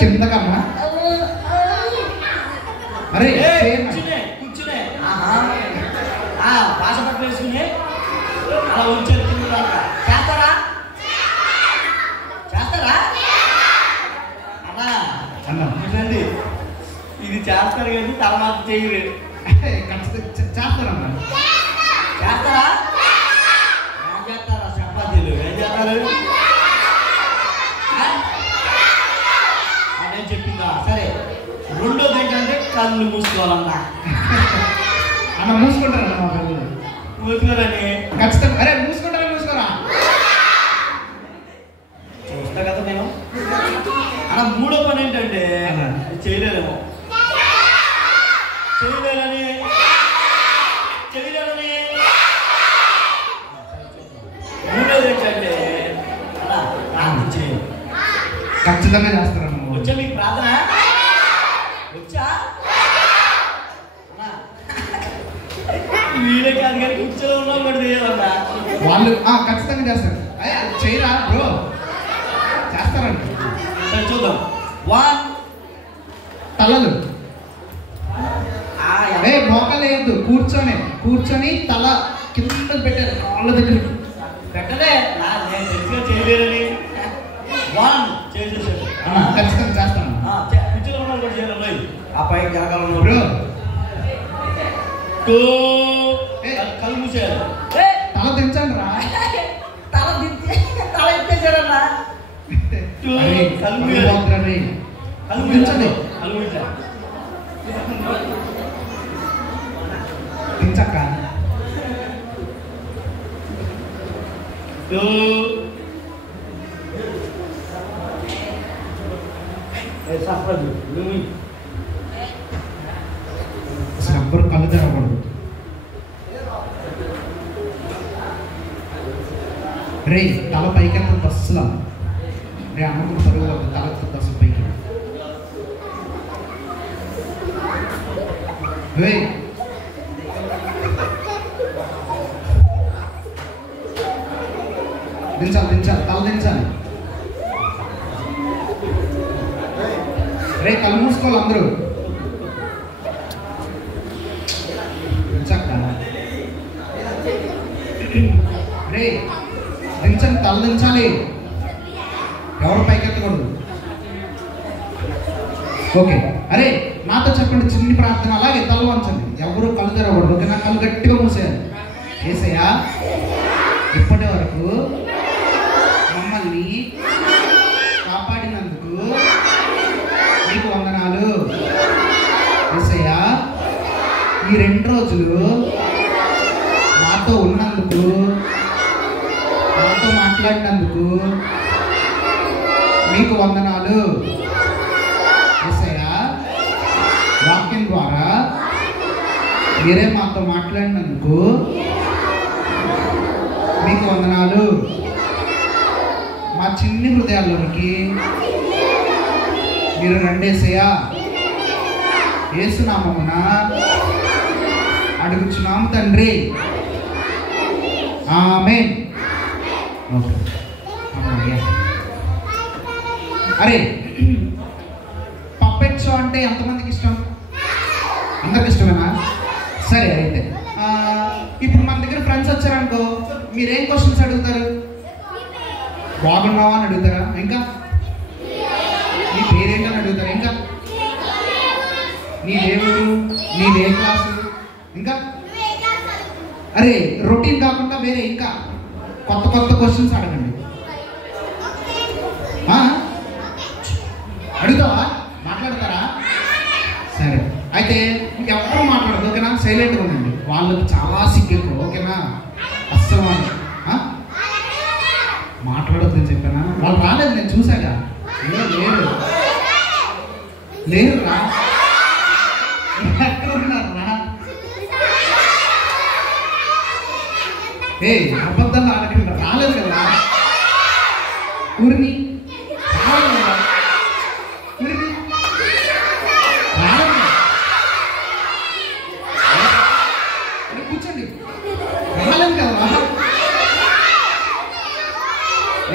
కిందకమ్మా. అరే కూర్చునే భాష పట్టు వేసుకుని అలా ఉంచారు కింద చేస్తారా అన్నా ఇది చేస్తారు కానీ తర్వాత చేయరు. చేస్తారమ్మా. చేస్తారా ఏం చేస్తారా చపాతీలు ఏం చేస్తారు అదేం చెప్పిందా? సరే రెండోది ఏంటంటే కళ్ళు మూసుకోవాలన్నా. అన్న మూసుకుంటారన్న మా పిల్లలు. మూసుకోరని ఖచ్చితంగా. అరే మూసుకుంటారా మూసుకోరా చూస్తా కదా నేను. అన్న మూడో పని ఏంటంటే చేయలేదేమో చేయలేదని మూడోది ఏంటంటే ప్రార్థన చేయాలి. ఖచ్చితంగా చేస్తారన్న. వచ్చా మీకు ప్రార్థన? వచ్చా వీడే కాదు కానీ కూర్చొని ఉన్నాం కూడా చేయాలన్నా. వాళ్ళు ఖచ్చితంగా చేస్తారు. చేయరా బ్రో? చేస్తారండి. చూద్దాం. 1 తలలు మోకాలు వేయద్దు. కూర్చొని తల కింద పెట్టారు కాళ్ళ దగ్గర పెట్టలే. నేను తెలిసిగా చేయలేదని 1 చేసేసాడు. ఖచ్చితంగా చేస్తాను. కూర్చొని ఉన్నాం కూడా చేయాలి. ఆ పైకి జరగాలన్నా బ్రో. 2 కళ్ళు మూసేయాలి. తల దించండి రా. తల ఎత్తేసాడన్నా. 2 కళ్ళు దించండి. దించక్క. 2 ఎవ్వరు కళ్ళు తెరవకూడదు. రే తల పైకి బస్సులా రే అమ్మకు పరుగు తల బస్సు పైకి. రే దించాలి తల దించాలి. రే కళ్ళు మూసుకోవాలి అందరూ. రే దించండి. తల దించాలి. ఎవరు పైకెత్తకూడదు. ఓకే. అరే నాతో చెప్పండి చిన్ని ప్రార్థన. అలాగే తల వంచండి. ఎవరు కళ్ళు తెరవకూడదు. ఓకే. నా కళ్ళు గట్టిగా మూసేయాలి. యేసయ్యా ఇప్పటి వరకు మమ్మల్ని కాపాడినందుకు నీకు వందనాలు. యేసయ్యా ఈ 2 రోజులు నాతో ఉన్నందుకు, నాతో మాట్లాడినందుకు మీకు వందనాలు. యేసయ్యా వాక్యం ద్వారా మీరే మాతో మాట్లాడినందుకు మీకు వందనాలు. మా చిన్ని హృదయాల్లోనికి మీరు రండి యేసయ్యా. యేసు నామమున అడుగుచున్నాము తండ్రి. ఆమేన్. అరే పప్పెట్ షో అంటే ఎంతమందికి ఇష్టం? అందరికి ఇష్టమేనా? సరే అయితే ఇప్పుడు మన దగ్గర ఫ్రెండ్స్ వచ్చారనుకో మీరేం క్వశ్చన్స్ అడుగుతారు? బాగున్నావా అని అడుగుతారా? ఇంకా నీ పేరేంటని అడుగుతారా? ఇంకా నీదేవుడు, నీదే క్లాసు? ఇంకా అరే రొటీన్ కాకుండా వేరే ఇంకా కొత్త క్వశ్చన్స్ అడగండి. అడుగుతావా? మాట్లాడతారా? సరే అయితే ఎవరు మాట్లాడదు. ఓకేనా? సైలెంట్గా ఉండండి. వాళ్ళకి చాలా సిగ్గెక్కువ. ఓకేనా? అస్సలు మాట్లాడొద్దని చెప్పానా? వాళ్ళు రాలేదు, నేను చూసాగా. లేరురా. ఎక్కడ ఉన్నారా? అబద్ధాలు ఆడకుండా రాలేదు కదా. ఊరిని కూర్చోండి. రాలేదు కదా.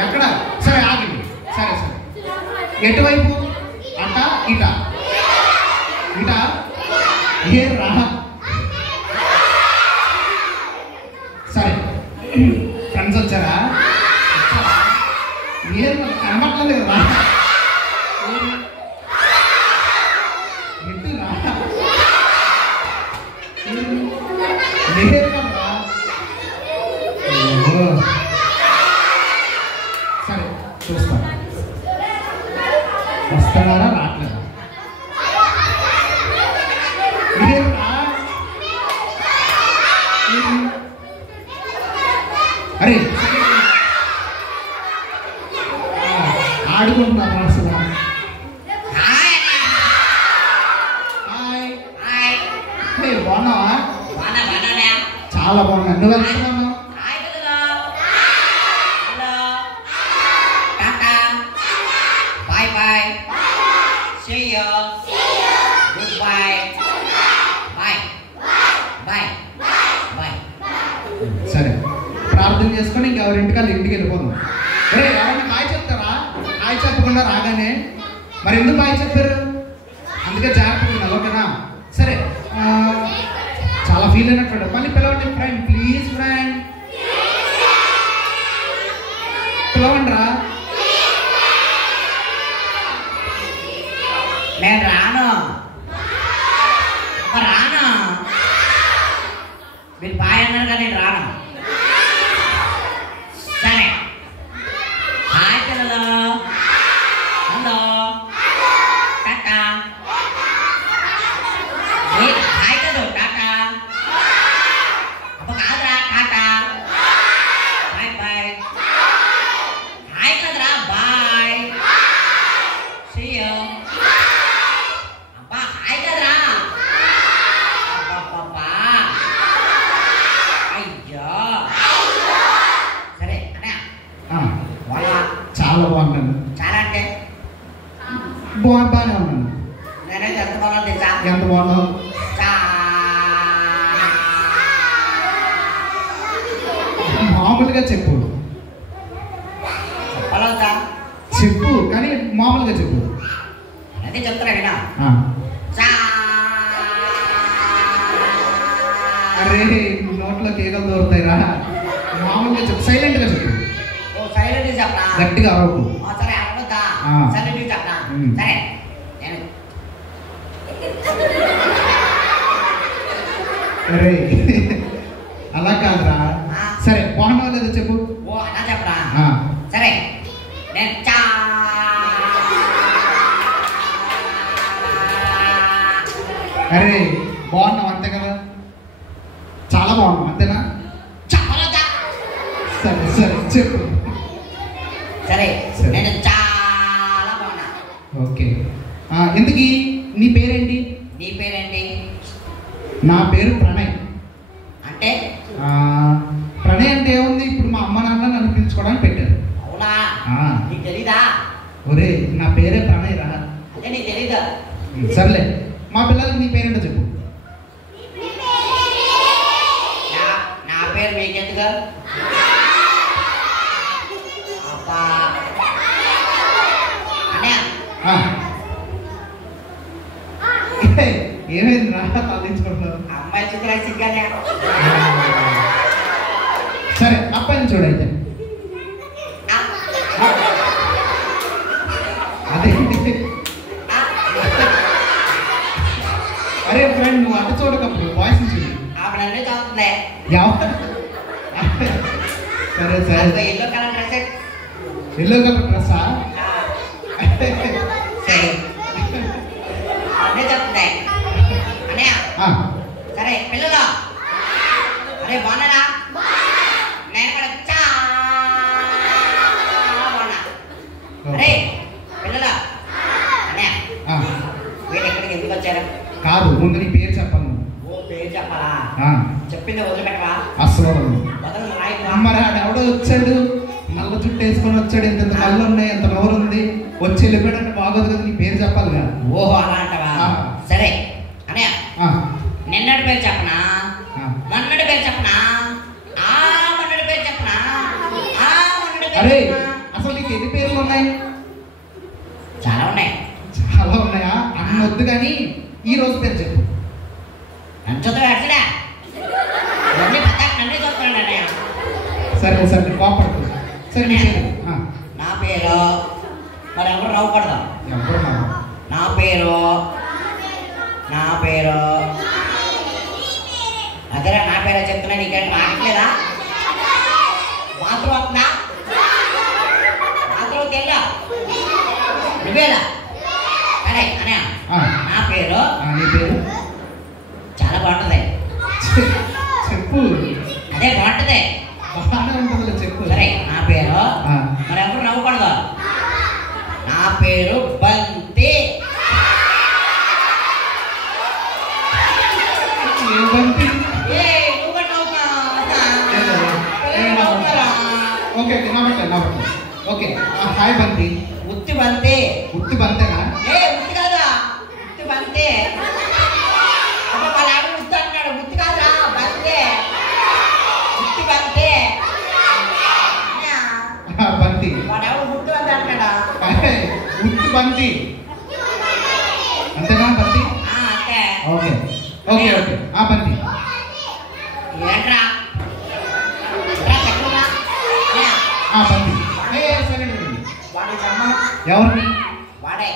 ఎక్కడ? సరే ఆగండి. సరే ఎటువైపు? అట ఇట? ఇట ఏర్రా. సరే ఫ్రెండ్స్ వచ్చారా? ఏరు కనబట్టలేదు రా. ఎట్టురా లేరు కదా. సరే చూస్తాం వస్తున్నారా రావట్లేదా? అరే ఆడుకుంటున్నాం అసలు. బాగున్నావా? చాలా బాగున్నా. నువ్వు వెళ్తున్నావు? సరే ప్రార్థన చేసుకొని ఇంకెవరింటికి వాళ్ళ ఇంటికి వెళ్ళిపోదాం. అరే ఎవరైనా హాయ్ చెప్తారా? హాయ్ చెప్పకుండా రాగానే మరి ఎందుకు హాయ్ చెప్పారు? అందుకే జాగ్రత్తగా ఉండాలి. ఓకేనా? సరే చాలా ఫీల్ అయినట్టు మళ్ళీ పిలవండి. ఫ్రెండ్ ప్లీజ్ ఫ్రెండ్ పిలవండి రా. నేను రాను రాను. మీరు బాయ్ అన్నారు కదా, నేను రాను. సరే హాయ్ పిల్లలు. హలో టాటా. హాయ్ కదా టాటా. అప్పుడు కాదురా టాటా. Bye bye. హాయ్ కదరా బాయ్. See you. అబ్బా హాయ్ కదరా. అబ్బా అయ్యో. సరే అన్నయ్య వాళ్ళ చాలా బాగున్నాను. చాలా అంటే బాగానే ఉన్నాను. నేనైతే ఎంత బాగున్నాను తెలుసా? ఎంత బాగున్నావు? మామూలుగా చెప్పు. చెప్పాలంతా చెప్పు కానీ మామూలుగా చెప్పు. అదే చెప్తారా వినా. అరే నోట్లో కేకలు దొరుకుతాయిరా. మామూలుగా చెప్పు. సైలెంట్గా చెప్పు. సైలెంట్ చెప్పనా? గట్టిగా అరవకు. సరే అరవద్దా? సైలెంట్ చెప్పనా? సరే నేను అరే అలా కాదురా. సరే బాగున్నావు లేదో చెప్పు. ఓ అలా చెప్పరా? సరే నేను అరే బాగున్నావు అంతే కదా? చాలా బాగున్నావు అంతేనా? చెప్పలేదా? సరే సరే చెప్పు. సరే నేను చాలా బాగున్నా. ఓకే ఇంతకీ నీ పేరేంటి? నీ పేరేంటి? నా పేరు ప్రణయ్. అంటే ప్రణయ్ అంటే ఏముంది, ఇప్పుడు మా అమ్మ నాన్న నన్ను పిలుచుకోవడానికి పెట్టారు. అవునా? నీకు తెలీదా? ఒరే నా పేరే ప్రణయ్ రా. అదే నీకు తెలీదా? సర్లే మా పిల్లలకి నీ పేరేంటో చెప్పు. నా పేరు మీకెందుకు? అబ్బా అన్నయ్య ఏమైంది రా తల్లించుకుంటున్నారు? అమ్మాయి చూడరా సిగ్గానే. సరే అబ్బాయిని చూడైతే. అదేంటి? అరే ఫ్రెండ్ నువ్వు అటు చూడకప్పుడు వాయిస్ చూడు. ఆవిడ అన్నీ చూస్తుంది. సరే సరే yellow colour dress. Yellow colour డ్రెస్సా? అన్నీ చెప్తుంది అన్నయ్య. సరే పిల్లలు అరే బాగున్నారా? నేను కూడా చాలా బాగున్నా. అరే పిల్లలు అన్నయ్య వీళ్ళు ఎక్కడికి ఎందుకు వచ్చారు? కాదు ముందు నీ పేరు చెప్పాను. ఓ పేరు చెప్పాలా? చెప్పింది వదిలిపెట్టవా? అసలు వదలు నాయకు. మరి ఆడు ఎవడో వచ్చాడు నల్ల జుట్టు వేసుకొని వచ్చాడు, ఇంత కళ్ళు ఉన్నాయి, ఎంత నోరు ఉంది, వచ్చి వెళ్ళిపోయాడంటే బాగోదు కదా, నీ పేరు చెప్పాలిగా. ఓహో అలా అంటావా? సరే అన్నయ్య నిన్నటి పేరు చెప్పనా? మొన్నటి పేరు చెప్పనా? మొన్నటి పేరు చెప్పనా? మొన్నటి అరే పేరు అసలు నీకు ఎన్ని పేర్లు ఉన్నాయి? చాలా వద్దు కానీ ఈ రోజు పేరు చెప్పు. సరే సరే కోపడదు. సరే నీ పేరు. నా పేరు మరి ఎవరు నవ్వుకూడదు. ఎవరు నా పేరు అదేరా నా పేరే చెప్తున్నా. నీకేంటి రావట్లేదా? బాత్రూమ్ వస్తుందా? బాత్రూమ్కి వెళ్ళా నువ్వేలా? అరే అనే నా పేరు. నీ పేరు చాలా బాగుంటుంది. చెప్పు. అదే బాగుంటుంది. బాగానే ఉంటుంది చెప్పు. సరే నా పేరు మరి ఎవరు నవ్వకూడదు. నా పేరు బంతి. బంతి. ఓకే ఓకే హాయ్ బంతి. ఉత్తి బంతి. ఉత్తి బంతేనా? ఉత్తి కాదా? ఉత్తి బంతి. వాళ్ళ ఆవిడ ఉత్తి అంటున్నాడు. ఉత్తి కాదా బంతి. ఉత్తి బంతి. బంతి. వాడు ఎవరు ఉత్తి బంతి అంటున్నాడా? ఉత్తి బంతి అంతేనా? బంతి అంతే. ఓకే ఓకే ఓకే బంతి. ఏంట్రా బంతి. ఎవరిని? వాడే.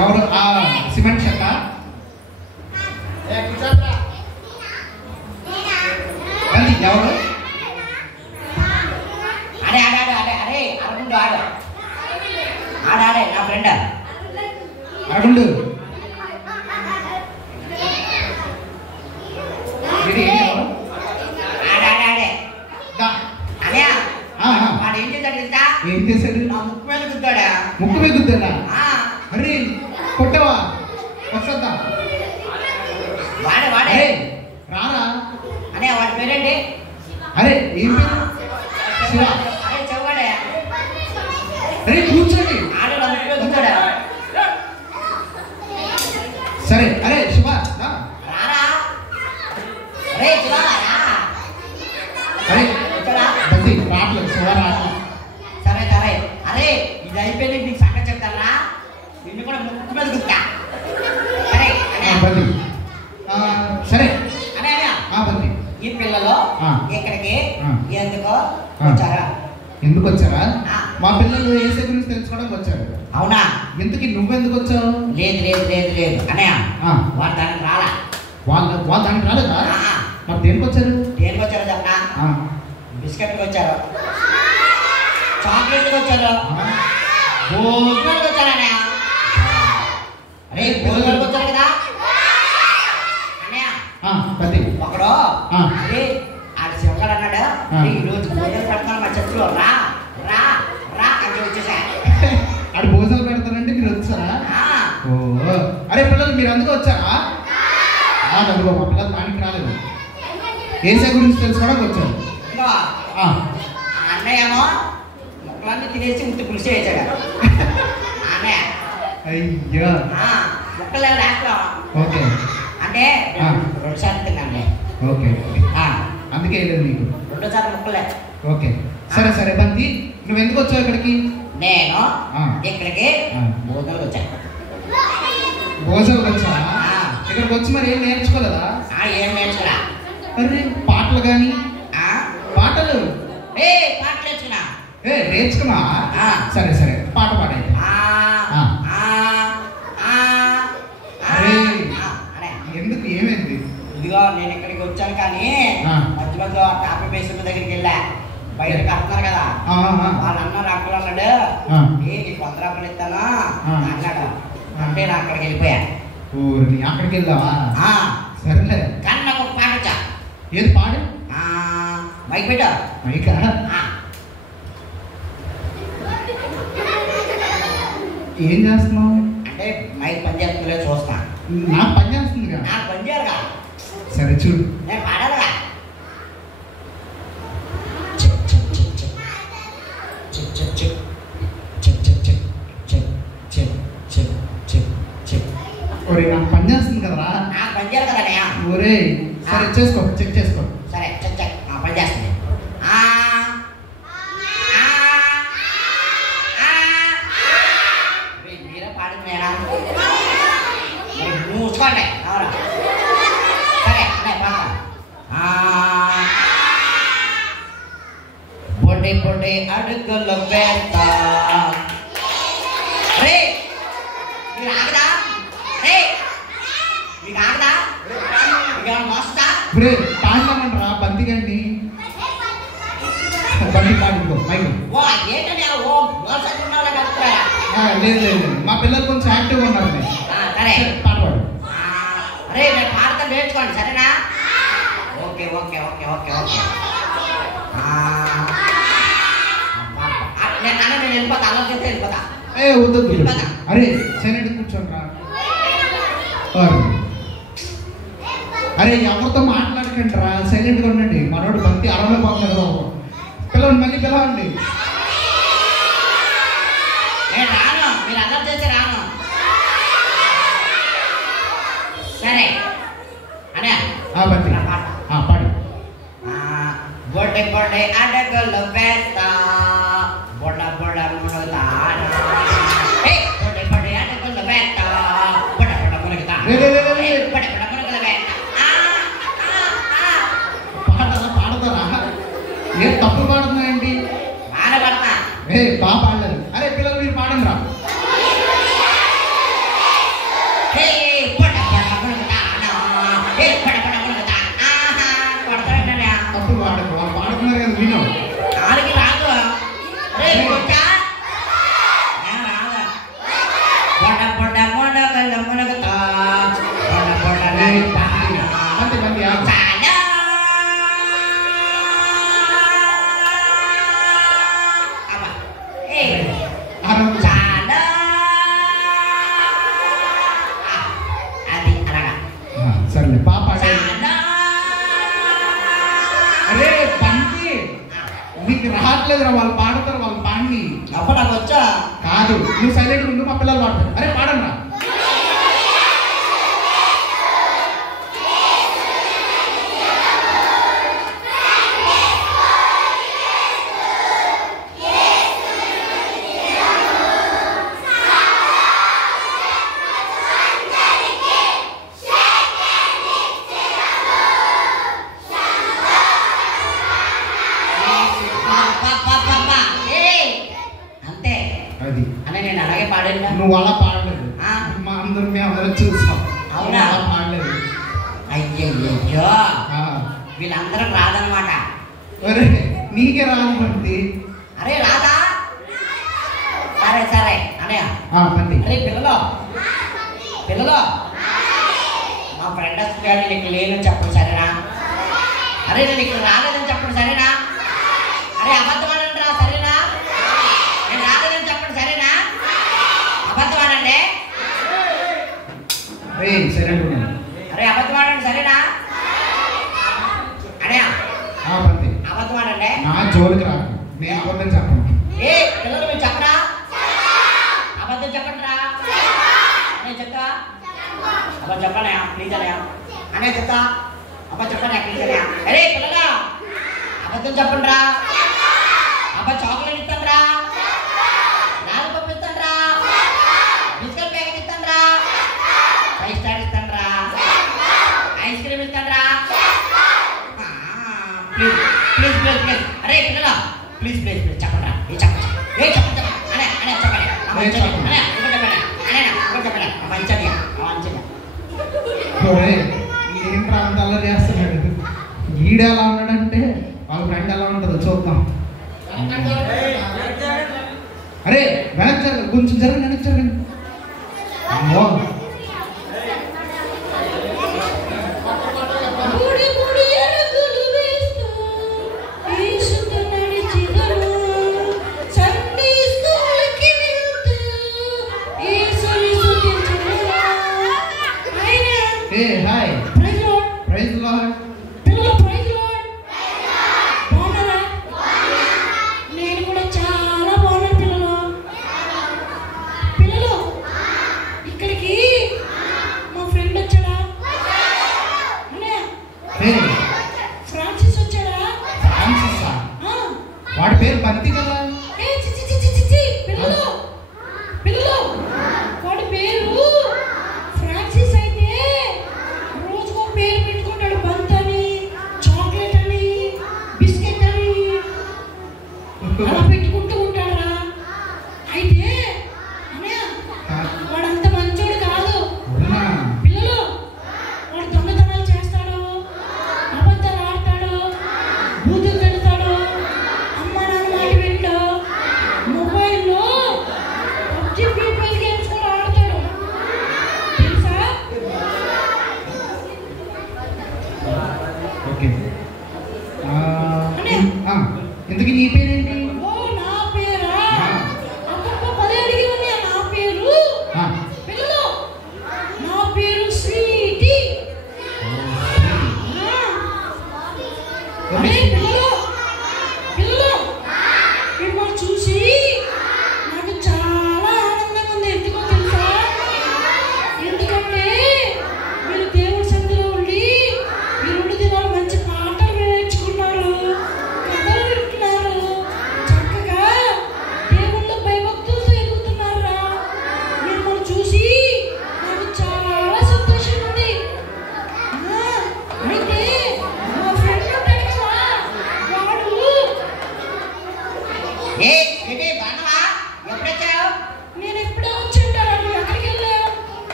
ఎవరు? సిమెంట్ చెక్క. బంతి ఎవరు? అరే అరగుండు ఆడే నా ఫ్రెండ్. అరగుండు వాడు ఏం చేశాడు తెలుసా? ఏం చేశాడు? నా ముక్కు మీద గుద్దాడా. ముక్కు మీద గుద్దాడా? అరే కొట్టవా? వస్తుందా? వాడే రారా అనే వాడి పేరేంటి? అరే ఏం పేరు? శివ. అరే చెవ్వాడే. అరే కూర్చోండి. ఆడు నా ముక్కు మీద గుద్దాడా. సరే అరే శివ రారా. అరే శివ రా. అరే బంతి రావట్లేదు. శివ రావట్లేదు. సరే అరే ఇది అయిపోయింది. నీకు సంగతి చెప్తారా? నిన్ను కూడా ముక్కు మీద గుద్దా. సరే బంతి. సరే అనే బంతి. ఈ పిల్లలు ఇక్కడికి ఎందుకు వచ్చారా? ఎందుకు వచ్చారా? మా పిల్లలు ఏసే గురించి తెలుసుకోవడానికి వచ్చారు. అవునా? ఎందుకు నువ్వెందుకు వచ్చావు? లేదు అన్నయ్య వాళ్ళు దానికి రాలా. వాళ్ళు దానికి రాలేదా? మరి దేనికి వచ్చారు? దేనికి వచ్చారో చెప్పనా? బిస్కెట్కి వచ్చారు, చాక్లెట్కి వచ్చారు, భోజనానికి వచ్చారు అన్నయ్య. అరే భోజనానికి వచ్చారు కదా అన్నయ్య. ఒకడు అరే ఆడు శివగాడు అన్నాడు, ఈరోజు భోజనం పెడతాను మా చర్చిలో రా రా రా అని వచ్చేసా. ఆడు భోజనాలు పెడతానంటే మీరు వచ్చారా? ఓ అరే పిల్లలు మీరు అందుకు వచ్చారా? చదువు మా పిల్లలు దానికి రాలేదు. ఏసే గురించి తెలుసుకోవడానికి వచ్చారు. అన్నయ్యేమో ముక్కలన్నీ తినేసి ఉత్తి పులిసి వేసాడు అన్నయ్య. అయ్యో ముక్కలు రాష్ట్రం ఓకే అంటే 2 సార్లు తిన్నాను. ఓకే అందుకే లేదు నీకు 2 సార్లు ముక్కలే. ఓకే సరే బంతి నువ్వు ఎందుకు వచ్చావు ఇక్కడికి? నేను ఇక్కడికి భోజనాలు వచ్చాను. భోజనాలు వచ్చా? ఇక్కడికి వచ్చి మరి ఏం నేర్చుకోలేదా? ఏం నేర్చుకున్నా? అరే పాటలు కానీ పాటలు పాటలు నేర్చుకున్నా. నేర్చుకున్నా? సరే పాట పాడైతే. ఎందుకు ఏమైంది? ఇదిగో నేను ఇక్కడికి వచ్చాను కానీ మధ్య మధ్యలో కాఫీ పేషెంట్ దగ్గరికి వెళ్ళా. బయట కడుతున్నారు కదా వాళ్ళు అన్నారు, అంకుల్ అన్నాడు నీకు 100 రూపాయలు ఇస్తాను అన్నాడు. అంటే నేను అక్కడికి వెళ్ళిపోయా. అక్కడికి వెళ్దావా? సరేలే కానీ నాకు ఒక పాట వచ్చా. ఏది పాడు? మైక్ పెట్టా. మైకా? ఏం చేస్తున్నావు? అంటే మైక్ పని చేస్తుందో చూస్తా. నాకు పని చేస్తుందిగా. నాకు పని చేయాలిగా. సరే చూడు. నేను పాడాలిగా. ఒరే నాకు పని చేస్తుంది కదరా. నాకు పని చేయాలి కదా. ఒరే సరే చేసుకో, చెక్ చేసుకో. సరే చెక్ పని చేస్తుంది. మీరే పాడింది నేనా? మూసుకోండి అవునా సరే అనే పాట పొడి పొడి అడుగులు వేస్తా రే మీరు ఆగదా రే మీకు ఆగదా మీకు మోస్తా పాడమంటారా బంతిగండి బంతి పాడుకో ఓ ఏంటని ఓ మోసకున్నారా కలుపుతారా లేదు లేదు మా పిల్లలు కొంచెం యాక్టివ్గా ఉన్నారు సరే పాట పాడు అరే నేను పాడతా నేర్చుకోండి సరేనా okay okay okay okay okay నేను వెళ్ళిపోతా అలా చేస్తే వెళ్ళిపోతా వద్దు అరే సైలెంట్ కూర్చోండి రా అరే ఎవరితో మాట్లాడకండి రా సైలెంట్గా ఉండండి మనోడు బంతి అరవై పోతున్నారు పిలవండి మళ్ళీ పిలవండి నేను రాను మీరు అల్లరి చేస్తే రాను సరే అనే బంతి పాడు బొడ్డే బొడ్డే అడగలు వేస్తా బొడ్డ బొడ్డ మునుగుతా బొడ్డే బొడ్డే అడగలు వేస్తా బొడ్డ బొడ్డ మునుగుతా బొడ్డ బొడ్డ మునుగులు వేస్తా పాడతారా ఏ తప్పు పాడుతున్నాయండి బాగా పడతా బాగా పాడలేదు అరే పిల్లలు మీరు పాడండి రా తప్పు పాడదు వాళ్ళు పాడుతున్నారు కదా విను ఆడికి రాదు బొడ్డ బొడ్డ మునగలు మునుగుతా బొడ్డ బొడ్డ బంతి బంతి సర్లే పాప అరే బంతి నీకు రావట్లేదురా వాళ్ళు పాడతారు వాళ్ళు పాడిని అప్పుడు నాకు వచ్చా కాదు నువ్వు సైలెంట్ ఉండు మా పిల్లలు పాడతారు అరే పాడండి రా అంతే అది అని నేను అలాగే పాడాను నువ్వు అలా పాడలేదు మా అందరం మేము అందరం చూసాం అవునా? అలా పాడలేదు అయ్యయ్యో వీళ్ళందరం రాదనమాట అరే నీకే రాదు బంతి అరే రాదా సరే సరే అనయ్య బంతి అరే పిల్లలు పిల్లలు మా ఫ్రెండ్ వస్తుంది నీకు లేనని చెప్పండి సరేనా అరే నేను ఇక్కడ రాలేదని చెప్పండి సరేనా అరే అబద్ధం ఆడండి రా సరేనా నేను రాలేదని చెప్పండి సరేనా అబద్ధం ఆడండి సైలెంట్ ఉన్నాను అరే అబద్ధం ఆడండి సరేనా అనయ్య బంతి అబద్ధం ఆడండి నా జోలికి రాకు నేను అబద్ధం చెప్పను ఏ పిల్లలు మీరు చెప్పరా అబద్ధం చెప్పండి రా అనే చెప్తా అబద్ధం చెప్పనయా ప్లీజ్ అనయా అనే చెప్తా అబద్ధం చెప్పనయా ప్లీజ్ అనయా అరే పిల్లగా అబద్ధం చెప్పండి రా అబ్బా చాక్లెట్ ఇస్తాను రా లాలిపాప్ ఇస్తాను రా బిస్కెట్ ప్యాకెట్ ఇస్తాను రా 5 స్టార్ ఇస్తాను రా ఐస్ క్రీమ్ ఇస్తాను రా ప్లీజ్ ప్లీజ్ ప్లీజ్ ప్లీజ్ అరే పిల్లలా ప్లీజ్ ప్లీజ్ ప్లీజ్ చెప్పండి రా ఏ చెప్పండి అనే అనే చెప్పండి అనే చెప్పండి అనే చెప్పండి మంచిగా మంచిగా ఏం ప్రాంతాల్లో చేస్తున్నాడు ఈడ ఎలా ఉన్నాడంటే వాళ్ళ ఫ్రెండ్ ఎలా ఉంటుందో చూద్దాం అరే వెనక్కి జరగదు కొంచెం జరగండి వెనక్కి జరగండి అమ్మో హాయ్ ప్రైజ్ లార్డ్ నేను కూడా చాలా బాగున్నాను పిల్లలు ఇక్కడికి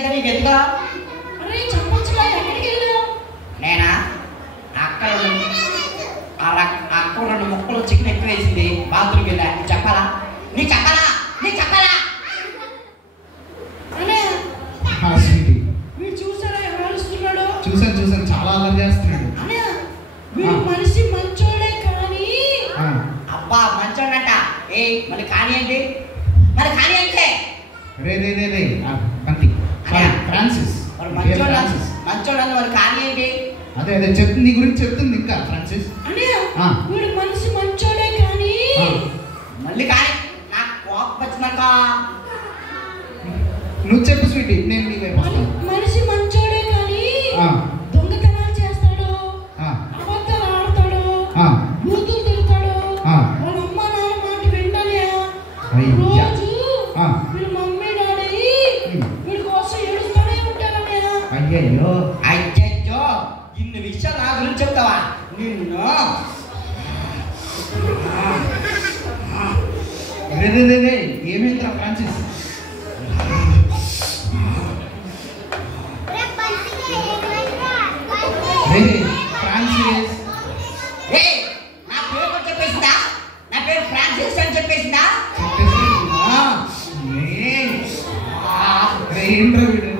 వెళ్తే నీకు ఎందుకు? అరే చెప్పొచ్చుగా, ఎక్కడికి వెళ్ళావు? నేనా అక్క అక్క 2 ముక్కలు చికెన్ ఎక్కువ వేసింది, బాత్రూమ్కి వెళ్ళా. నీకు చెప్పాలా? నీకు చెప్పాలా? నీకు చెప్పాలా? అనే స్వీటీ మీరు చూసారా ఎలా అరుస్తున్నాడు? చూసాను చాలా అల్లరి చేస్తున్నాడు. అనే వీడు మనిషి మంచోడే కానీ అబ్బా మంచోడంట. ఏ మళ్ళీ కానీ ఏంటి? మరి కానీ అంటే రే పంతి ఫ్రాన్సిస్ మంచోడని మరి కానీ ఏంటి? అదే చెప్తుంది, నీ గురించి చెప్తుంది ఇంకా ఫ్రాన్సిస్. అనే వీడు మనిషి మంచోడే కానీ మళ్ళీ కానీ నాకు కోపం వచ్చినాక నువ్వు చెప్పు స్వీటీ, నేను నీ వైపు వస్తాను. మనిషి మంచోడే కానీ దొంగతనాలు చేస్తాడు, అబద్ధాలు ఆడతాడు, బూతులు తిడతాడు, వాళ్ళ అమ్మ నాన్న మాట వింటనే రోజు వీళ్ళ మమ్మీ డాడీ వీడి కోసం ఏడుస్తూనే ఉంటారనే. అయ్యయ్యో అయ్యో ఇన్ని విషయాలు నా గురించి చెప్తావా? నిన్ను రే ఏమైందిరా ఫ్రాన్సిస్? రే ఫ్రాన్సిస్ నా పేరు కూడా చెప్పేసిందా? నా పేరు ఫ్రాన్సిస్ అని చెప్పేసిందా? ఏంట్రా వీడు?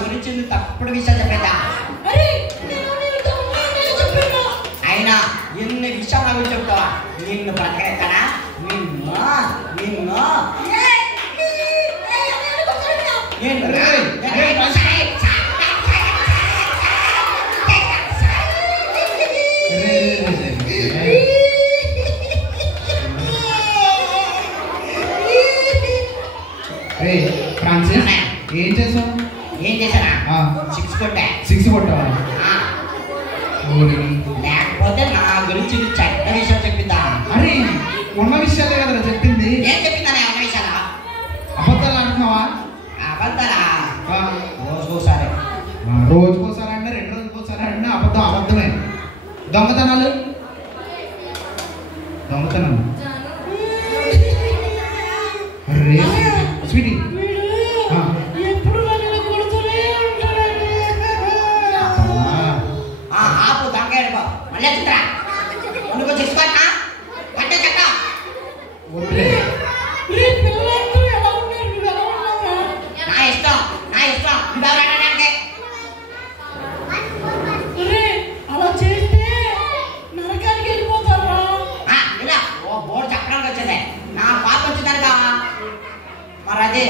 గురించి తప్పుడు విషయాలు చెప్పేదా? అయినా ఎన్ని విషయాలు నా గురించి చెప్తావా? నిన్ను బ్రతకెక్కడా? నిన్ను ఫ్రాన్సిస్ ఏం చేసావు? ఏం చేశానా? 6 కొట్టా. 6 కొట్టావా? లేకపోతే నా గురించి చెడ్డ విషయం చెప్పిందా? అరే ఉన్న విషయాలే కదా చెప్పింది. ఏం చెప్పిందా? ఉన్న విషయాలా? అబద్ధాలు అంటున్నావా? అబద్ధాలా? రోజుకోసారి అంటే 2 రోజులకోసారి అంటే అబద్ధమే. దొంగతనాలు రే స్వీటీ ఎప్పుడు నన్ను కొడుతూనే ఉంటాడండి. ఆపు దొంగ మళ్ళీ చిత్రా నువ్వు తీసుకోనా అంటే చెక్క పిల్లలందరూ ఎలా ఉన్నారు? నువ్వు ఎలా ఉన్నావురా? నా ఇష్టం నువ్వెవరనడానికి అలా చేస్తే నరకానికి వెళ్ళిపోతారా? ఇలా ఓ బోర్డు చెప్పడానికి వచ్చింది. నా పాప వచ్చిందనుక మరి అదే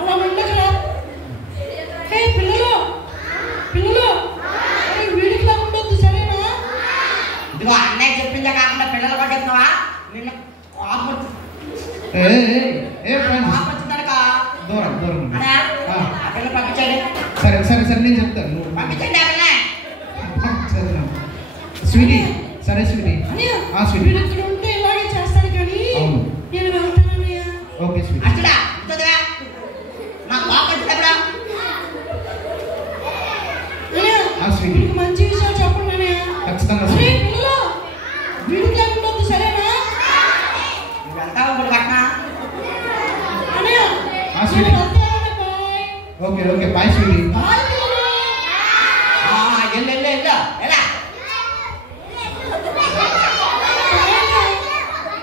అలా ఉండకరా. పిల్లలు వీడికి లా ఉండొద్దు, సరేనా? ఇదిగో అన్నయ్య చెప్పిందే కాకుండా పిల్లలు పట్టిస్తున్నావా? నిన్న పాప వచ్చిందనుక దూరం ఆ పిల్ల పంపించండి. సరే నేను చెప్తాను. పంపించండి ఆ పిల్ల. స్వీటీ సరే స్వీటీ. వీడు ఇక్కడ ఉంటే ఇలాగే చేస్తాడు కానీ నేను వెళ్తానన్నయ్య. Okay Sweety. అచ్చడా ఉంటుందిగా నా పాప వచ్చినప్పుడు స్వీటీ మంచి విషయాలు చెప్పండి అన్నయ్య. ఖచ్చితంగా పిల్లలు వీడికి లేకుండా వద్దు, సరేనా? నువ్వు వెళ్తావా ఇప్పుడు పట్నా? అన్నయ్య sweetie. Bye. Okay bye sweetie. Bye పిల్లలు. ఎలా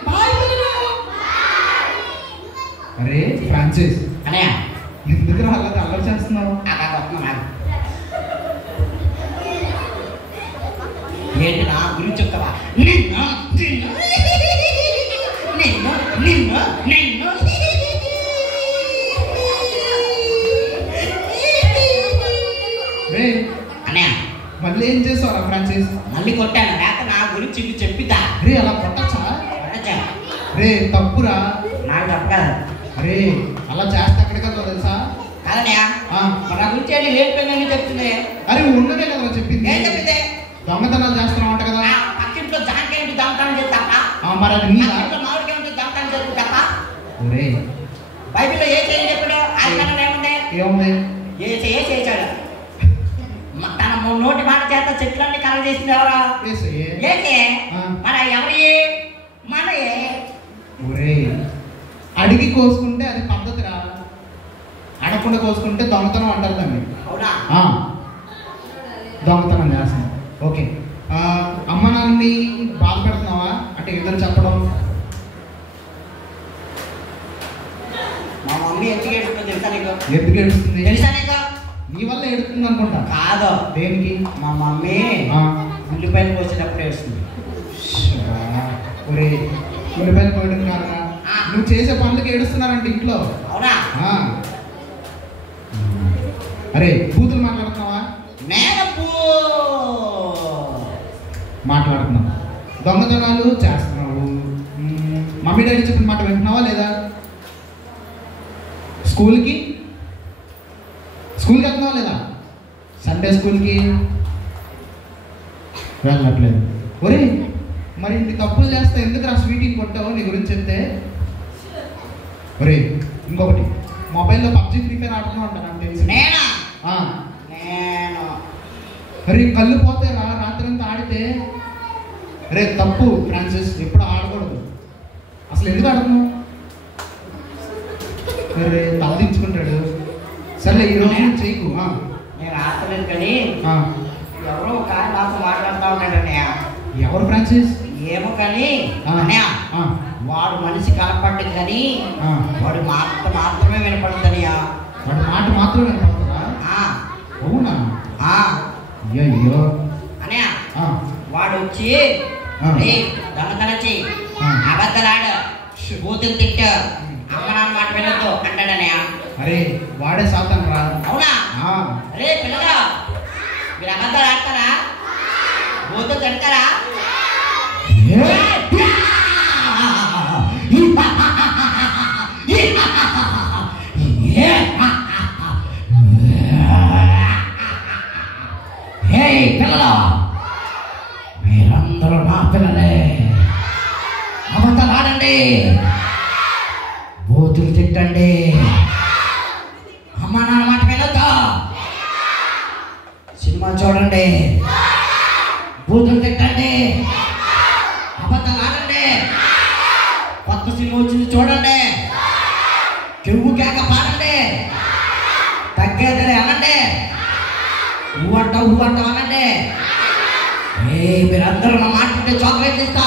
బాయ్ పిల్లలు. అరే ఫ్రాన్సిస్ అన్నయ్య ఎందుకు అల్లరి చేస్తున్నావు? ఏంటి నా గురించి చెప్తావా? నిన్ను రే అన్నయ్య మళ్ళీ ఏం చేస్తావురా ఫ్రాన్సిస్? మళ్ళీ కొట్టాను. లేక నా గురించి ఇది చెప్పిద్దా? రే అలా కొట్టచ్చా? కొట్టచ్చా? రే తప్పురా. నాకు చెప్పగలదు. అరే అలా చేస్తే ఎక్కడికో తెలుసా? కాదన్నయ్య నా గురించి ఏంటి లేకపోయిందని చెప్తుంది. అరే ఉన్నదే కదా చెప్పింది. ఏం చెప్పింది? దొంగతనాలు చేస్తున్నావు అంట కదా. పక్కింట్లో జాంకాయ ఉంటే దొంగతనం చేసి తప్ప, మరి అది నీ మామిడికాయ ఉంటే దొంగతనం చేసి తప్ప. రే బైబిల్లో ఏ చేయని చెప్పాడు? ఆయన ఏముంది? ఏముంది? ఏ చేశాడు? తన నోటి మాట చేత చెట్లన్నీ కలగ చేసింది ఎవరు? యేసయ్యే. ఏంటి ఆ. మన ఎవరి మనయే. ఒరేయ్, అడిగి కోసుకుంటే అది పద్ధతిరా, అడగకుండా కోసుకుంటే దొంగతనం అంటారు దాన్ని. అవునా? దొంగతనం చేస్తాం. ఓకే, అమ్మ నాన్నని బాధ పెడుతున్నావా అంటే ఏదైనా చెప్పడం? మా మమ్మీ ఎందుకు ఏడుస్తుందో తెలుసా నీకు? ఎందుకు ఏడుస్తుంది? తెలుసా నీకు? నీ వల్ల ఏడుస్తుంది అనుకుంటా. కాదు. దేనికి? మా మమ్మీ ఉల్లిపాయలు కోసేటప్పుడు ఏడుస్తుంది. ఒరే, ఉల్లిపాయలు కోయడం కాదురా, నువ్వు చేసే పనులకు ఏడుస్తున్నారంటే ఇంట్లో. అవునా? అరే, బూతులు మాట్లాడుతున్నావా? మాట్లాడుతున్నావు. దొంగతనాలు చేస్తున్నావు. మమ్మీ డాడీ చెప్పిన మాట వింటున్నావా లేదా? స్కూల్కి వెళ్తున్నావా లేదా? సండే స్కూల్కి వెళ్ళట్లేదు. ఒరే, మరి నీ తప్పులు చేస్తే ఎందుకు స్వీటింగ్ కొట్టావు? నీ గురించి చెప్తే. ఒరే, ఇంకొకటి, మొబైల్లో పబ్జి ఫ్రీ ఫైర్ ఆడుతున్నావు అంట, నాకు తెలిసి. నేను అరే, కళ్ళు పోతే రాత్రంతా ఆడితే. అరే, తప్పు ఫ్రాన్సిస్, ఎప్పుడు ఆడకూడదు. అసలు ఎందుకు ఆడుతున్నావు? అరే, తలదించుకుంటాడు. సర్లే, ఈ రోజు చేయకు. నేను ఆడలేదు కానీ ఎవరో ఒక ఆయన నాతో మాట్లాడుతూ ఉంటాడు. ఎవరు ఫ్రాన్సిస్? ఏమో కానీ వాడు మనిషి కనపడ్డు కానీ వాడు మాట మాత్రమే వినపడుతుందనియా. వాడి మాట మాత్రమే వినపడుతుందా? అవునా? అయ్యో అనయా, వాడు వచ్చి దొంగతనొచ్చి అబద్ధలాడు, బూతులు తిట్టు, అమ్మ నాన్న మాట వినొద్దు అంటాడనయా. అరే, వాడే సాతాను రా. అవునా? అరే పిల్లగా, మీరు అబద్ధాలు ఆడతారా? బూతులు తిడతారా? పిల్లలు, మీరందరూ నా పిల్లలే. అబద్ధాలు ఆడండి, బూతులు తిట్టండి, అమ్మ నాన్న మాట వినొద్దు, సినిమా చూడండి, బూతులు తిట్టండి, అబద్ధాలు ఆడండి, కొత్త సినిమా వచ్చింది చూడండి, చెవు కేక పాడండి, తగ్గేదని అనండి, ఊవంట అనండి. మీరందరూ నా మాట వింటే చాక్లెట్లు ఇస్తా,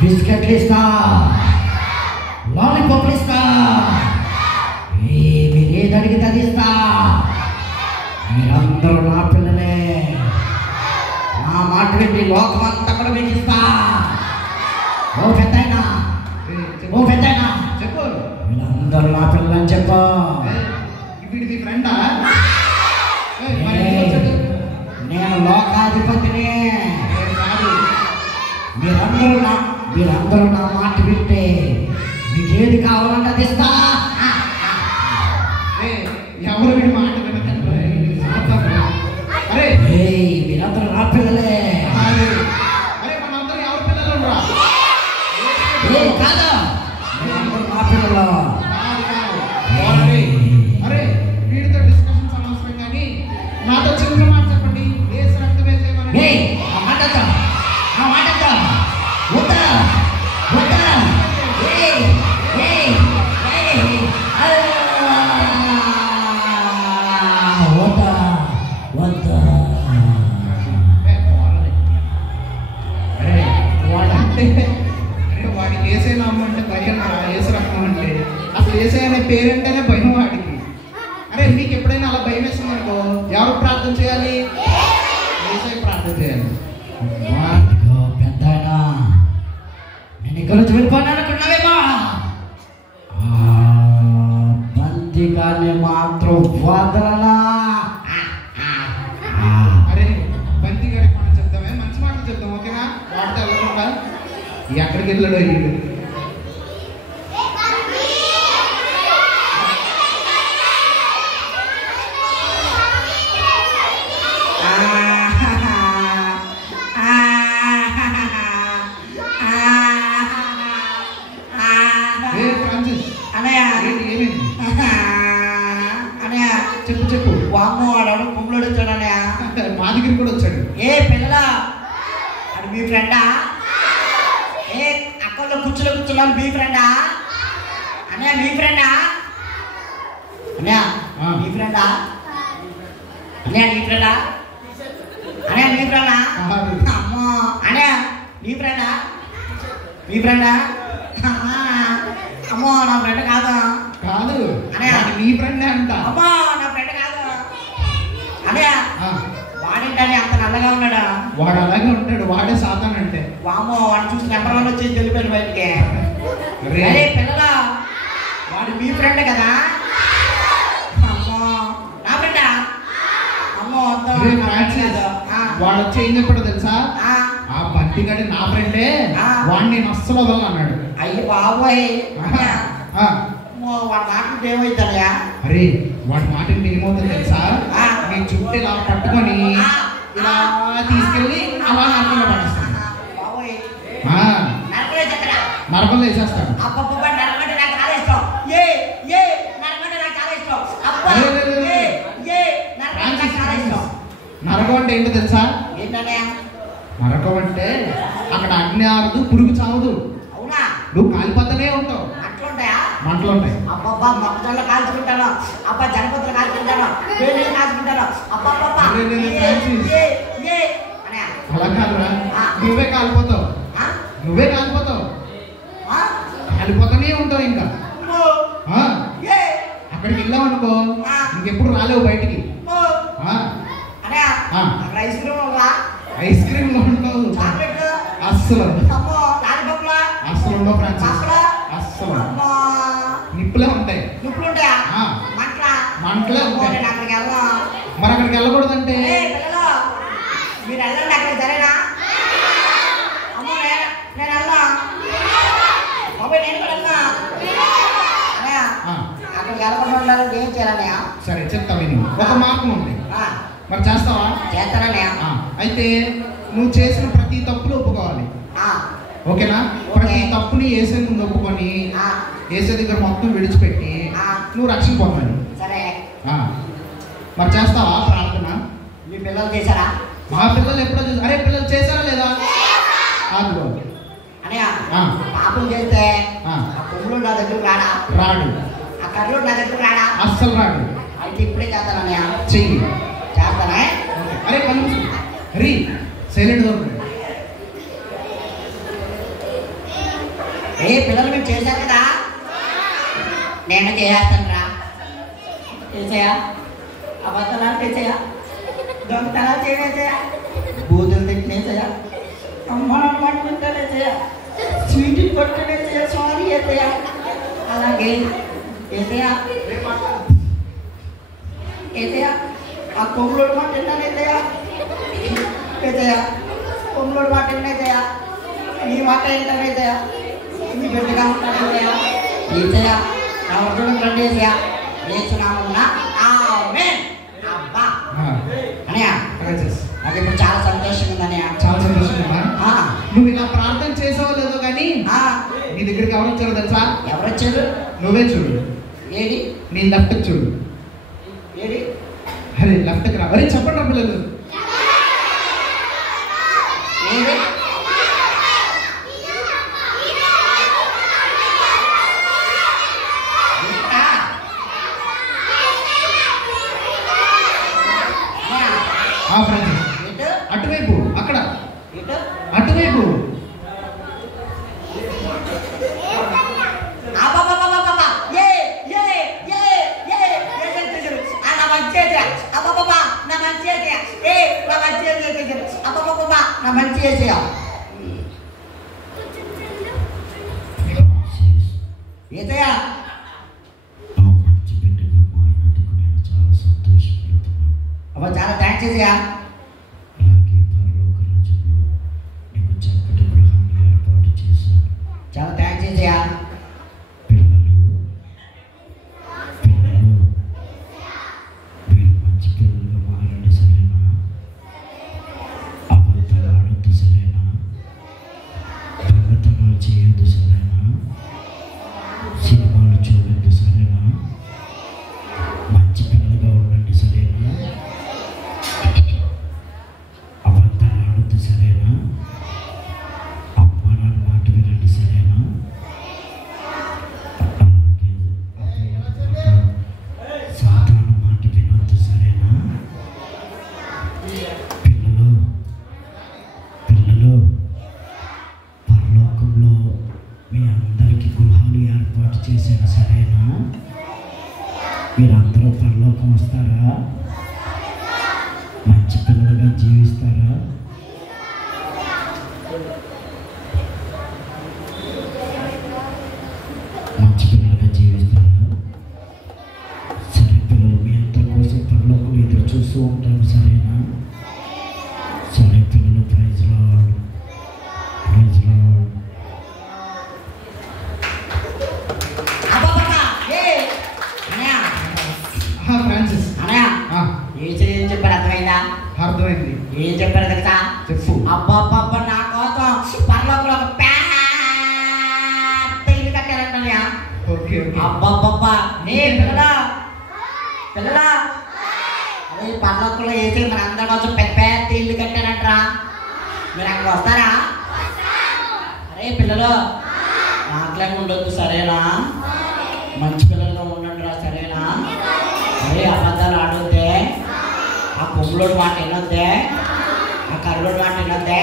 బిస్కెట్లు ఇస్తా, లాలీపాప్లు ఇస్తా, మీరు ఏది అడిగితే అది ఇస్తా. మీరందరూ నా పిల్లలే. నా మాట వింటే లోకం అంతా కూడా మీకు ఇస్తా. ఓ పెద్దయినా, చెప్పు. వీళ్ళందరూ నా పిల్లలని చెప్పు. వీడిది ఫ్రెండా? నేను లోకాధిపతిని. మీరందరూ నా మాట వింటే మీకు ఏది కావాలంటే అది ఇస్తా. ఎవరు వీడి మాట వినకండి. అరే, మీరందరూ నా పిల్లలే. అరే, మనందరూ ఎవరి పిల్లలు రా? కాదు, మీరందరూ నా పిల్లలు. అరే, వీడితో డిస్కషన్స్ అనవసరం కానీ నాతో చిన్న మాట చెప్పండి. యేసు రక్తమే చేయమని. వాడికి యేసే నామం అంటే భయం రా. యేసు రక్తం అంటే అసలు యేసే అనే పేరంటేనే భయం వాడికి. అరే, మీకు ఎప్పుడైనా అలా భయం వేస్తుంది అనుకో, ఎవరు ప్రార్థన చేయాలి? యేసే ప్రార్థన చేయాలి. పెద్దయినా నేను ఇక్కడ నుంచి వెళ్ళిపోయినా అనుకున్నావేమో, బంతిగాన్ని మాత్రం వదలనా. అరే, బంతి గడికి మనం చెప్తామే, మంచి మాటలు చెప్తాం, ఓకేనా? వాడితే వెళ్ళకుండా ఎక్కడికి వెళ్ళాడు అయ్యాడు. చెప్పు చెప్పు. వాము ఆడవాడు కుమ్ముడు వచ్చాడనే. మా దగ్గర కూడా వచ్చాడు. ఏ పిల్లలా అది మీ ఫ్రెండా? ఏ అక్కల్లో కూర్చున్నాను మీ ఫ్రెండా? అన్నయ్య మీ ఫ్రెండా? అన్నయ్య మీ ఫ్రెండా? అన్నయ్య నీ ఫ్రెండా? అన్నయ్య నీ ఫ్రెండా? అమ్మో అన్నయ్య నీ ఫ్రెండా? మీ ఫ్రెండా? అమ్మో నా ఫ్రెండ్ కాదు. కాదు అన్నయ్య నీ ఫ్రెండే అంట. అమ్మో నా ఫ్రెండ్ కాదు. అన్నయ్య వాడేంటని అంత నల్లగా ఉన్నాడా? వాడు అలాగే ఉంటాడు. వాడే సాతాన్ అంటే. వామో వాడు చూసి నెంబర్ 1 వచ్చి తెలిపాడు బయటికి. అరే పిల్లలా వాడు మీ ఫ్రెండ్ కదా? అమ్మో నా ఫ్రెండా? అమ్మో వాడు వచ్చి ఏం చెప్పాడో తెలుసా? ఆ బంటిగాడి నా ఫ్రెండే, వాడిని నేను అస్సలు వదలను అన్నాడు. అయ్యి బాబోయ్ వాడు మాటలు ఏమవుతాడయా? అరే వాడి మాట ఏమవుతుంది తెలుసా? నీ చుట్టూ ఇలా పట్టుకొని ఇలా తీసుకెళ్ళి అలా నరకంలో పడేస్తాడు. నరకంలో వేసేస్తాడు. నరకం అంటే ఏంటో తెలుసా? నరకం అంటే అక్కడ అగ్ని ఆరదు, పురుగు చావదు, నువ్వు కాలిపోతానే ఉంటావు. మంటలు ఉంటాయి. అబ్బబ్బా మొక్కజొన్న కాల్చుకుంటాను, అబ్బా జనపత్రులు కాల్చుకుంటాను, వేడిని కాల్చుకుంటాను. అలా కాదురా, నువ్వే కాలిపోతావు. నువ్వే కాలిపోతావు, కాలిపోతానే ఉంటావు. ఇంకా అక్కడికి వెళ్ళావు అనుకో ఇంకెప్పుడు రాలేవు బయటికి. ఐస్ క్రీమ్ లో ఉంటావు అస్సలు. అస్సలు ఉండవు ఫ్రాన్సిస్, అస్సలు నిప్పులే ఉంటాయి. మంటలే ఉంటాయి. మరి అక్కడికి వెళ్ళకూడదంటే మీరు వెళ్ళండి అక్కడ, సరేనా? అమ్మో నేను వెళ్ళా బాబాయ్, నేను కూడా వెళ్ళా. అక్కడికి వెళ్ళకుండా ఉండాలంటే ఏం చేయాలన్నయ్య? సరే చెప్తావు. ఒక మార్గం ఉంది, మరి చేస్తావా? చేస్తానన్నయ్య. అయితే నువ్వు చేసిన ప్రతి తప్పులు ఒప్పుకోవాలి, ఓకేనా? ప్రతి తప్పుని ఏసే ముందు ఒప్పుకొని ఏసే దగ్గర మొత్తం విడిచిపెట్టి నువ్వు రక్షణ పొందాలి. సరే మరి చేస్తావా ప్రార్థన? మీ పిల్లలు చేశారా? మా పిల్లలు ఎప్పుడో చేశారు. అరే పిల్లలు చేశారా లేదా? కాదు అన్నయ్య, పాపం చేస్తే ఆ కొమ్ములు నా దగ్గర రాడు, ఆ కర్రలు నా దగ్గర రాడా? అస్సలు రాడు. అయితే ఇప్పుడే చేస్తానన్నయ్య. చెయ్యి. చేస్తానే. అరే కలుసు రీ సైలెంట్ దొరుకు. ఏ పిల్లలు మీరు చేశారు కదా, నేను చేస్తాను రా. చేసేయా అబద్ధాలు చేసేయా, దొంగతనాలు చేయవేసేయా, బూతులు తిట్టినేసేయా, అమ్మ నన్ను పట్టుకుంటానేసేయా, స్వీట్ కొట్టునేసేయా, సారీ వేసేయా, అలాగే వేసేయా వేసేయా, ఆ కొమ్ములోడు మాట తింటానేసేయా వేసేయా, కొమ్ములోడు మాట తింటేసేయా, నీ మాట ఏంటనేసేయా, నీ బిడ్డగా ఉంటానేసేయా వేసేయా, నా వడ్డు రండి వేసేయా, వేసుకున్నామన్నా. ఆమేన్. అబ్బా అన్నయ్య, నాకు ఇప్పుడు చాలా సంతోషంగా ఉంది అన్నయ్య. చాలా సంతోషంగా. నువ్వు ఇలా ప్రార్థన చేసావో లేదో కానీ నీ దగ్గరికి ఎవరు వచ్చారో తెలుసా? ఎవరు వచ్చారు? నువ్వే చూడు. ఏది? నీ లెఫ్ట్ చూడు. ఏది? అరే లెఫ్ట్కి రా. అరే చెప్పండి పిల్లలు. ఏది? అటువైపు, అక్కడ అటువైపు. మంచి చేసేయా ఏదయా అబ్బా, చాలా థ్యాంక్స్ చేసేయా. చాలా థ్యాంక్స్ చేసేయా. చేయొద్దు సరేనా? సినిమాలు చూడొద్దు సరేనా? మంచి పిల్లలుగా ఉండండి చూస్తూ ఉంటాం. సరేనా? సరే పిల్లలు, praise Lord, praise Lord. Francis ఏం చెప్పారు? అర్థమైందా? అర్థమైంది. ఏం చెప్పారు తెలుసా? చెప్పు. అబ్బాబ్బ నా కోసం పర్లోకంలో ఒక పెద్ద ఇల్లు కట్టారంటయ్యా. ఓకే. అబ్బాబ్బా పిల్లలా అదే పర్లోకంలో వేసి మన అందరి కోసం పెద్ద పెద్ద ఇల్లు కట్టారంటరా. మీరు అక్కడ వస్తారా? అరే పిల్లలు, మాట్లాడి ఉండొద్దు సరేనా? మంచి పిల్లలుగా ఉండండి రా సరేనా? అరే అబద్ధాలు ఆడొద్దే, ఆ కొమ్ములోడు మాట వినొద్దే, ఆ కర్రోడు మాట వినొద్దే.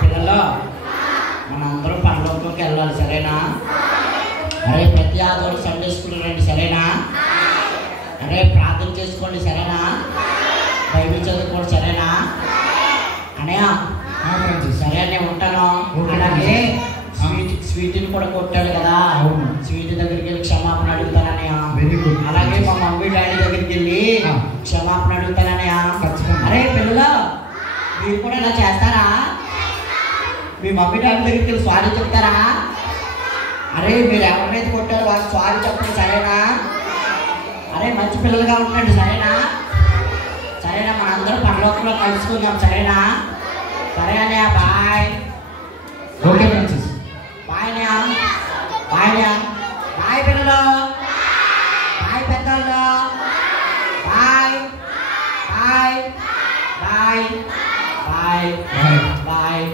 పిల్లలు, మనందరం పరలోకంలోకి వెళ్ళాలి సరేనా? అరే ప్రతి ఆదివారం సండే స్కూల్ రండి సరేనా? అరే ప్రార్థన చేసుకోండి సరేనా? బైబిల్ చదువుకోండి సరేనా? అనయ్య సరే అనే ఉంటాను. అలాగే స్వీట్ని కూడా కొట్టాడు కదా, స్వీట్ దగ్గరికి వెళ్ళి క్షమాపణ అడుగుతానన్నయ్య. అలాగే మా మమ్మీ డాడీ దగ్గరికి వెళ్ళి క్షమాపణ అడుగుతానన్నయ్య. అరే పిల్లలు, మీరు కూడా ఇలా చేస్తారా? మీ మమ్మీ డాడీ దగ్గరికి వెళ్ళి సారీ చెప్తారా? అరే మీరు ఎవరినైతే కొట్టారో వాళ్ళు సారీ చెప్పండి సరేనా? అరే మంచి పిల్లలుగా ఉండండి సరేనా? సరేనా? మనందరం పరలోకంలో కలుసుకుందాం సరేనా? సరే అన్నయ్య, bye. Okay Francis, bye bye పిల్లలు, బాయ్ పెద్దలు, bye bye bye bye bye bye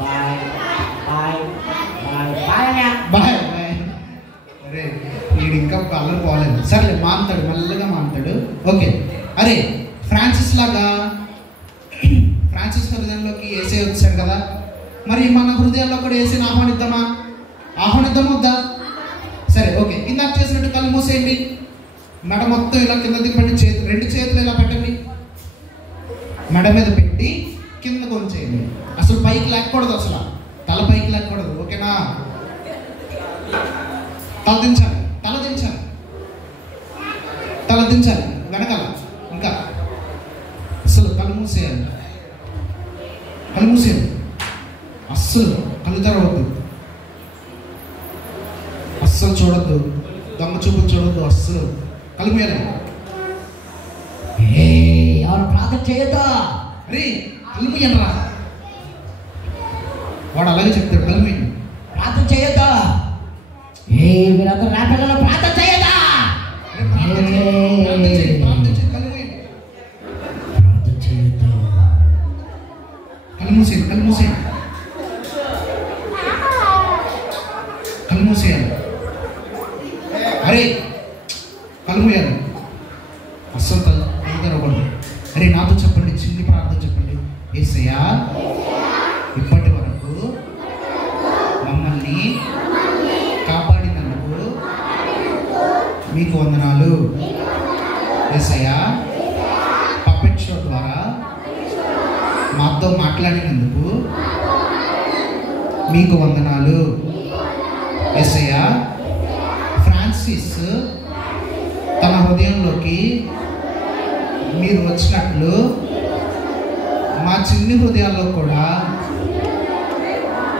bye bye bye bye bye. అరే వీడు ఇంకా కలర్ పోలేదు. సర్లే, మాంతాడు, మెల్లగా మాంతాడు. ఓకే. అరే ఫ్రాన్సిస్ లాగా ఫ్రాన్సిస్ హృదయంలోకి ఏసే వచ్చాడు కదా, మరి మన హృదయాల్లో కూడా ఏసీని ఆహ్వానిద్దామా వద్దా? సరే ఓకే. ఇందాక చేసినట్టు కళ్ళు మూసేయండి. మెడ మొత్తం ఇలా కింద దింపండి. రెండు చేతులు ఇలా పెట్టండి, మెడ మీద పెట్టి కింద కొంచేయండి. అసలు పైకి లేకూడదు, అసలు తల పైకి లేకూడదు. ఓకేనా? తల దించాలి వెనకాల. ఇంకా అసలు కళ్ళు మూసేయాలి. అస్సలు కళ్ళు తెరవద్దు, అస్సలు చూడద్దు, దొంగ చూపులు చూడద్దు, అస్సలు కళ్ళు మూయాలి. ఎవరు ప్రార్థన చేయొద్దా? అరే కళ్ళు మూయండి రా. వాడు అలాగే చెప్తాడు, కళ్ళు మూయండి, ప్రార్థన చేయొద్దా? వీళ్ళందరూ నా పిల్లలు ప్రార్థన చేయొద్దా? కళ్ళు మూసేయాలి. అరే కళ్ళు మూయాలి, అస్సలు కళ్ళు తెరవకూడదు. అరే నాతో చెప్పండి, చిన్ని ప్రార్థన చెప్పండి. యేసయ్యా, ఇప్పటి వరకు మమ్మల్ని కాపాడినందుకు మీకు వందనాలు. యేసయ్యా, పప్పెట్ షో ద్వారా మాతో మాట్లాడినందుకు మీకు వందనాలు. యేసయ్యా, ఫ్రాన్సిస్ తన హృదయంలోకి మీరు వచ్చినట్లు మా చిన్ని హృదయాల్లో కూడా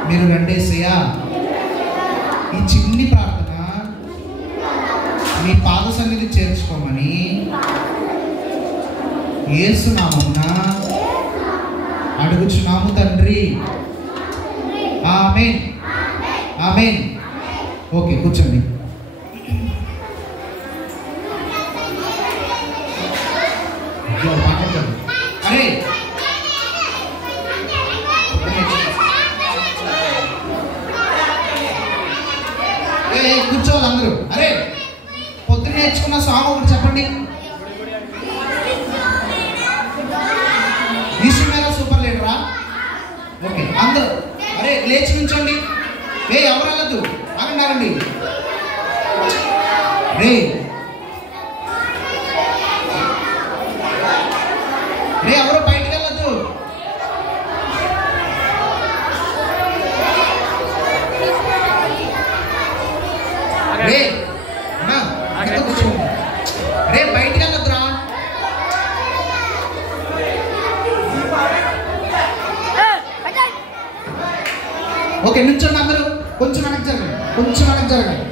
మీరు రండి. యేసయ్యా, ఈ చిన్ని ప్రార్థన మీ పాద సన్నిధి చేర్చుకోమని యేసు నామమున అడుగుచున్నాము తండ్రి. ఆమేన్, ఆమేన్. ఓకే, కూర్చోండి. అరే కూర్చోవాలి అందరూ. అరే పొద్దున్న నేర్చుకున్న సాంగ్ ఒకటి చెప్పండి. ఈశ్వర సూపర్ లీడరా? ఓకే అందరూ అరే లేచి నుంచోండి. ఎవరు వెళ్ళద్దు, ఆగండి. రే ఎవరు బయటికి వెళ్ళద్దు. రే బయటికి వెళ్ళొద్దురా. ఓకే, నిల్చోండి అందరూ. కొంచెం వెనక్కి జరగండి, కొంచెం వెనక్కి జరగండి.